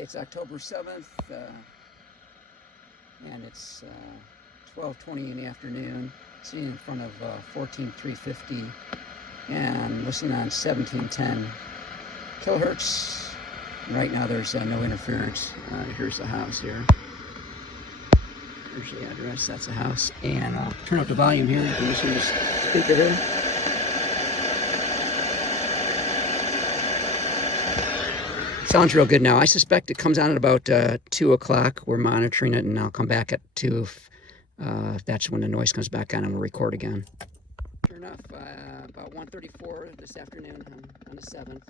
It's October 7th, and it's 12:20 in the afternoon, sitting in front of 14350 and listening on 1710 kilohertz. And right now there's no interference. Here's the house here. Here's the address, that's the house. And I'll turn up the volume here. You can listen to the speaker here. Sounds real good now. I suspect it comes on at about 2 o'clock. We're monitoring it, and I'll come back at 2 if that's when the noise comes back on, and we'll record again. Sure enough, about 1:34 this afternoon on the 7th,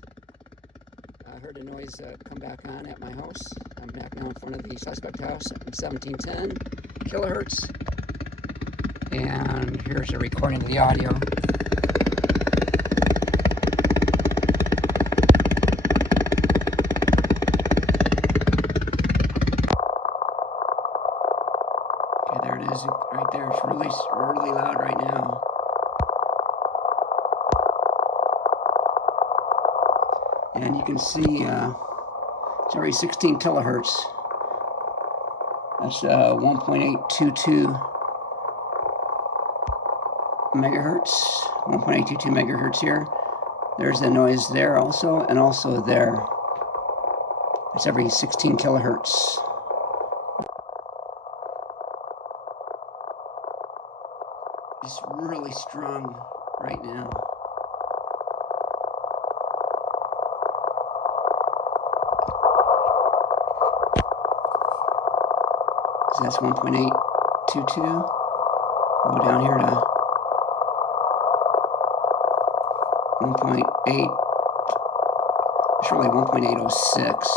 I heard a noise come back on at my house. I'm back now in front of the suspect house at 1710 kilohertz. And here's a recording of the audio. There it is, right there. It's really loud right now. And you can see it's already 16 kilohertz. That's 1.822 megahertz. 1.822 megahertz here. There's the noise there also, and also there. It's every 16 kilohertz. It's really strong right now. So that's 1.822. We'll go down here to 1.8. It's really 1.806.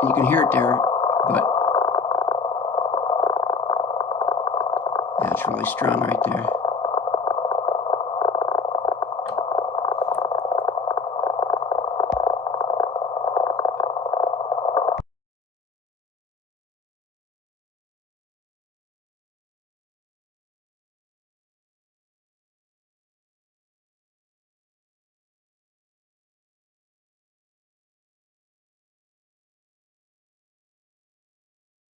And you can hear it there, but yeah, it's really strong right there.